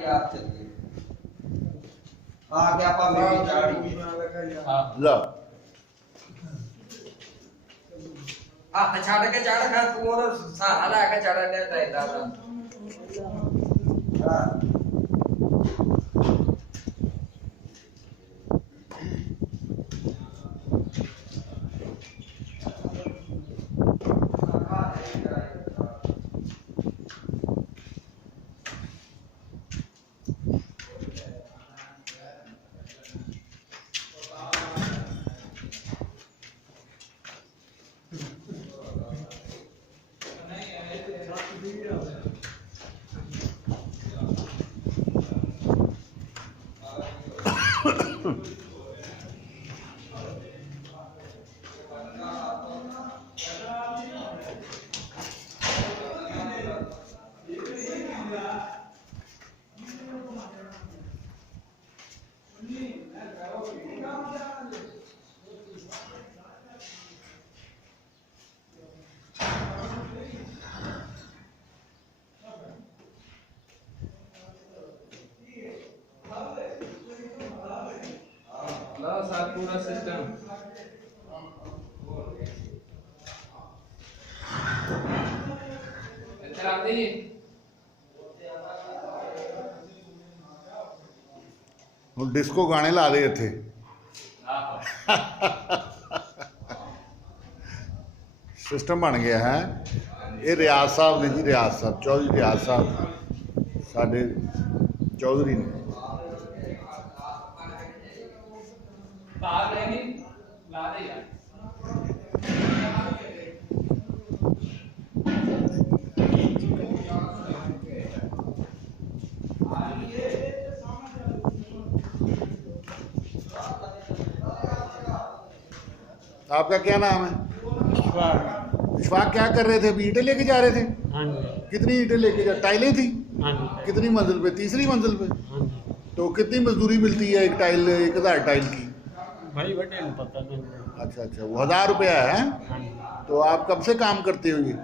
जी आप चलिए आगे आप मेरी चाड़ी हां लो हाथ छाड़ के चढ़ खा तू और सहारा के चढ़ ले रहता हां ला साथ पूरा सिस्टम चला दे ਹੁਣ ਡਿਸਕੋ ਗਾਣੇ ਲਾ ਦੇ ਇੱਥੇ ਸਿਸਟਮ ਬਣ ਗਿਆ ਹੈ ਇਹ ਰਿਆਜ਼ ਸਾਹਿਬ ਨੇ ਜੀ ਰਿਆਜ਼ ਸਾਹਿਬ ਚੌਧਰੀ ਰਿਆਜ਼ ਸਾਹਿਬ ਸਾਡੇ ਚੌਧਰੀ ਨੇ बाहर नहीं ला दे यार आपका क्या नाम है? इशफाक। क्या कर रहे थे? अभी ईंटें लेके जा रहे थे? हाँ जी। कितनी ईंटें लेके जा? टाइलें थी? हाँ जी। कितनी मंजिल पे? तीसरी मंजिल पे? हाँ जी। तो कितनी मजदूरी मिलती है एक टाइल 1000 टाइल की? भाई बटे नहीं पता नहीं। अच्छा अच्छा, वो 1000 रुपया है? हाँ जी। तो आप कब से काम करते हो ये?